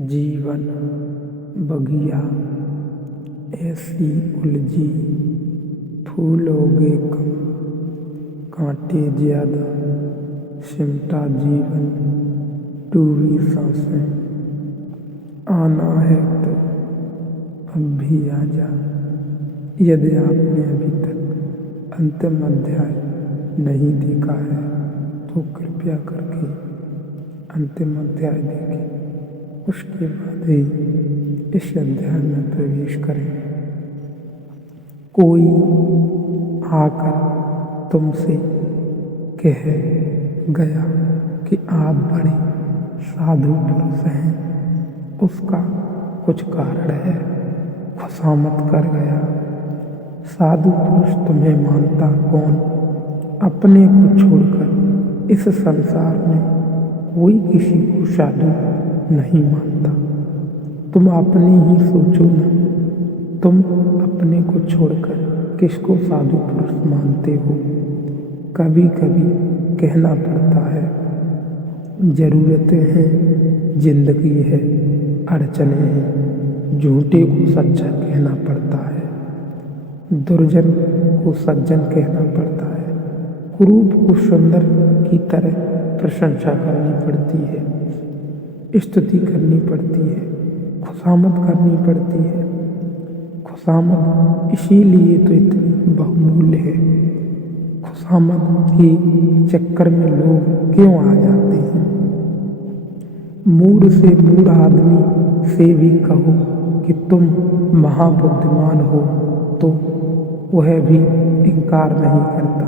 जीवन बगिया ऐसी उलझी, फूलोगे कम, कांटे ज्यादा, सिमटा जीवन, डूबी सांसें। आना है तो अब भी आ जा। यदि आपने अभी तक अंतिम अध्याय नहीं देखा है तो कृपया करके अंतिम अध्याय देखें, उसके बाद ही इस अध्याय में प्रवेश करें। कोई आकर तुमसे कह गया कि आप बड़े साधु पुरुष हैं, उसका कुछ कारण है, खुशामद कर गया। साधु पुरुष तुम्हें मानता कौन? अपने को छोड़कर इस संसार में कोई किसी को साधु नहीं मानता। तुम अपनी ही सोचो ना, तुम अपने को छोड़कर किसको साधु पुरुष मानते हो? कभी कभी कहना पड़ता है, जरूरतें हैं, जिंदगी है, अड़चने हैं, झूठे को सच्चा कहना पड़ता है, दुर्जन को सज्जन कहना पड़ता है, कुरूप को सुंदर की तरह प्रशंसा करनी पड़ती है, स्तुति करनी पड़ती है, खुशामद करनी पड़ती है। खुशामद इसीलिए तो इतनी बहुमूल्य है। खुशामद के चक्कर में लोग क्यों आ जाते हैं? मूढ़ से मूढ़ आदमी से भी कहो कि तुम महाबुद्धिमान हो तो वह भी इनकार नहीं करता,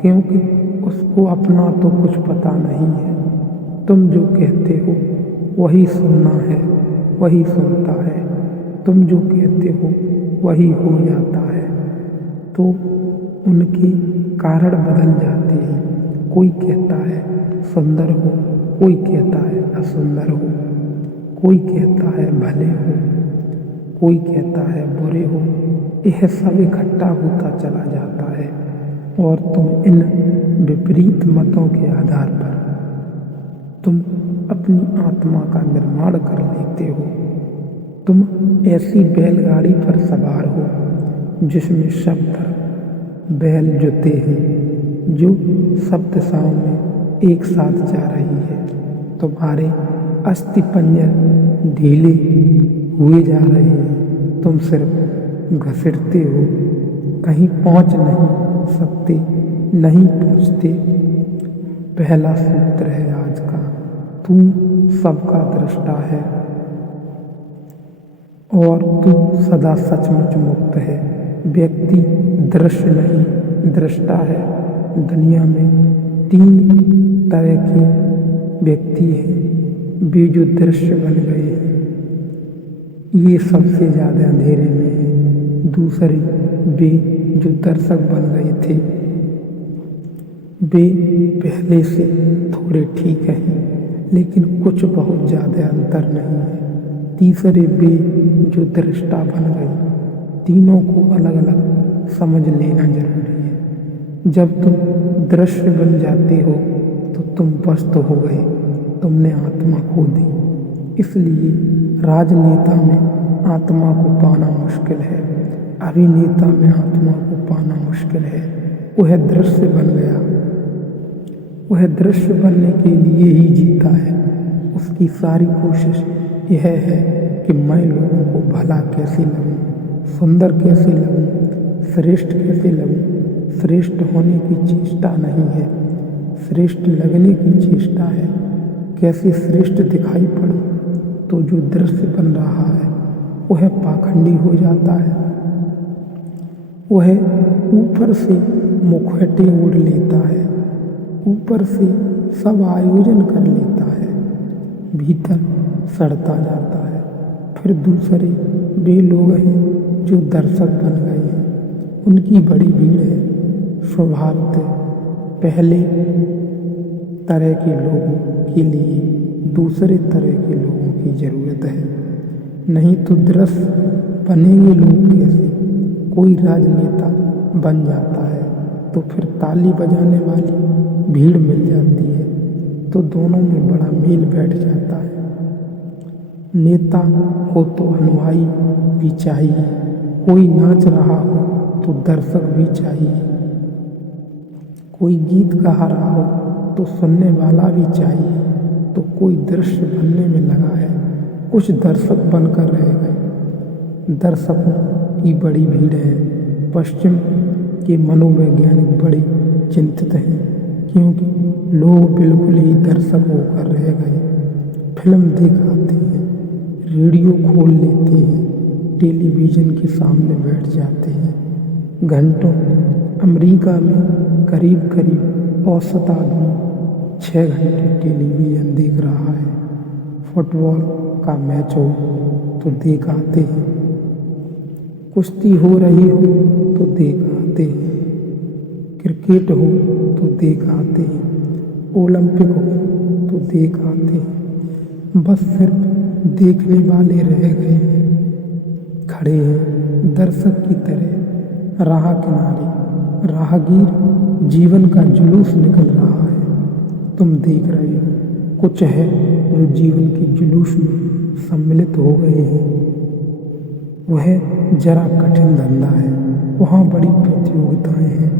क्योंकि उसको अपना तो कुछ पता नहीं है। तुम जो कहते हो वही सुनना है, वही सुनता है। तुम जो कहते हो वही हो जाता है। तो उनके कारण बदल जाते हैं। कोई कहता है सुंदर हो, कोई कहता है असुंदर हो, कोई कहता है भले हो, कोई कहता है बुरे हो। यह सब इकट्ठा होता चला जाता है और तुम इन विपरीत मतों के आधार पर तुम अपनी आत्मा का निर्माण कर लेते हो। तुम ऐसी बैलगाड़ी पर सवार हो जिसमें सब तरफ बैल जुते हैं, जो सब दिशाओं में एक साथ जा रही है। तुम्हारे अस्थि पंजर ढीले हुए जा रहे हैं, तुम सिर्फ घसीटते हो, कहीं पहुंच नहीं सकते, नहीं पहुंचते। पहला सूत्र है आज का, तू सबका दृष्टा है और तू सदा सचमुच मुक्त है। व्यक्ति दृश्य नहीं, दृष्टा है। दुनिया में 3 तरह के व्यक्ति हैं, वे जो दृश्य बन गए हैं, ये सबसे ज़्यादा अंधेरे में है। दूसरे वे जो दर्शक बन गए थे, वे पहले से थोड़े ठीक हैं, लेकिन कुछ बहुत ज़्यादा अंतर नहीं है। तीसरे वे जो दृष्टा बन गए। तीनों को अलग अलग समझ लेना जरूरी है। जब तुम दृश्य बन जाते हो तो तुम वस्तु हो गए, तुमने आत्मा खो दी। इसलिए राजनेता में आत्मा को पाना मुश्किल है, अभिनेता में आत्मा को पाना मुश्किल है। वह दृश्य बन गया, वह दृश्य बनने के लिए ही जीता है। उसकी सारी कोशिश यह है कि मैं लोगों को भला कैसे लगूं, सुंदर कैसे लगूं, श्रेष्ठ कैसे लगूं। श्रेष्ठ होने की चेष्टा नहीं है, श्रेष्ठ लगने की चेष्टा है। कैसे श्रेष्ठ दिखाई पड़ूं। तो जो दृश्य बन रहा है वह पाखंडी हो जाता है। वह ऊपर से मुखौटे ओढ़ लेता है, ऊपर से सब आयोजन कर लेता है, भीतर सड़ता जाता है। फिर दूसरे वे लोग हैं जो दर्शक बन गए हैं, उनकी बड़ी भीड़ है। स्वभावतः पहले तरह के लोगों के लिए दूसरे तरह के लोगों की ज़रूरत है, नहीं तो दृश्य बनेंगे लोग कैसे? कोई राजनेता बन जाता है तो फिर ताली बजाने वाली भीड़ मिल जाती है, तो दोनों में बड़ा मेल बैठ जाता है। नेता हो तो अनुयायी भी चाहिए, कोई नाच रहा हो तो दर्शक भी चाहिए, कोई गीत गा रहा हो तो सुनने वाला भी चाहिए। तो कोई दृश्य बनने में लगा है, कुछ दर्शक बनकर रह गए। दर्शकों की बड़ी भीड़ है। पश्चिम के मनोवैज्ञानिक बड़े चिंतित हैं, क्योंकि लोग बिल्कुल ही दर्शक होकर रह गए। फिल्म दिखाते हैं, रेडियो खोल लेते हैं, टेलीविज़न के सामने बैठ जाते हैं घंटों। अमेरिका में करीब करीब औसत आदमी 6 घंटे टेलीविज़न देख रहा है। फुटबॉल का मैच हो तो देख आते हैं, कुश्ती हो रही हो तो देख आते हैं, क्रिकेट हो तो देख आते हैं, ओलंपिक हो तो देख आते हैं। बस सिर्फ देखने वाले रह गए हैं, खड़े हैं दर्शक की तरह राह किनारे। राहगीर जीवन का जुलूस निकल रहा है, तुम देख रहे हो। कुछ है जो जीवन के जुलूस में सम्मिलित हो गए हैं। वह जरा कठिन धंधा है, वहाँ बड़ी प्रतियोगिताएं हैं।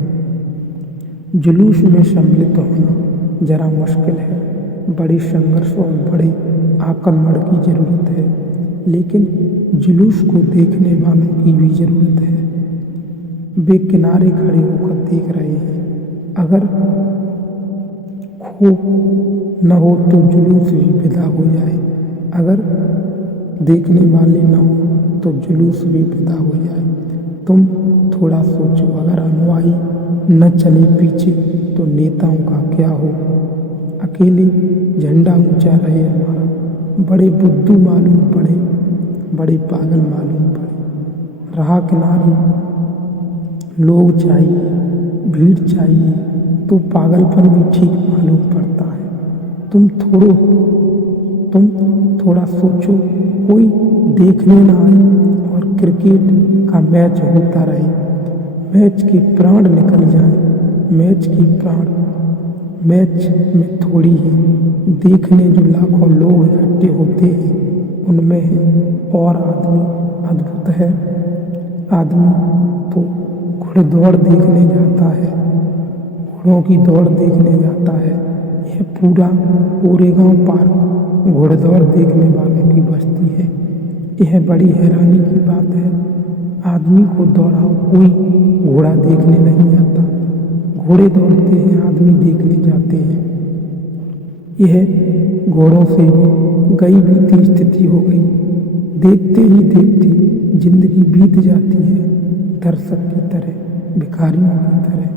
जुलूस में सम्मिलित होना जरा मुश्किल है, बड़े संघर्ष और बड़े आक्रमण की ज़रूरत है, लेकिन जुलूस को देखने वालों की भी ज़रूरत है। वे किनारे खड़े होकर देख रहे हैं। अगर खो न हो तो जुलूस भी विदा हो जाए, अगर देखने वाले न हो तो जुलूस भी विदा हो जाए। तुम थोड़ा सोचो, अगर अनुयायी न चले पीछे तो नेताओं का क्या हो। अकेले झंडा ऊंचा रहे हमारा, बड़े बुद्धू मालूम पड़े, बड़े पागल मालूम पड़े। राह किनारे लोग चाहिए, भीड़ चाहिए, तो पागलपन भी ठीक मालूम पड़ता है। तुम थोड़ा सोचो, कोई देखने ना आए और क्रिकेट का मैच होता रहे, मैच के प्राण निकल जाए। मैच में थोड़ी ही देखने जो लाखों लोग इकट्ठे होते हैं, उनमें है। और आदमी अद्भुत है। आदमी तो घुड़दौड़ देखने जाता है, घोड़ों की दौड़ देखने जाता है। यह पूरा कोरेगांव पार्क घुड़दौड़ देखने वालों की बस्ती है। यह बड़ी हैरानी की बात है। आदमी को दौड़ाओ, कोई घोड़ा देखने नहीं आता। घोड़े दौड़ते हैं, आदमी देखने जाते हैं। यह घोड़ों से गई बीती स्थिति हो गई। देखते ही देखते जिंदगी बीत जाती है, दर्शक की तरह, भिखारियों की तरह।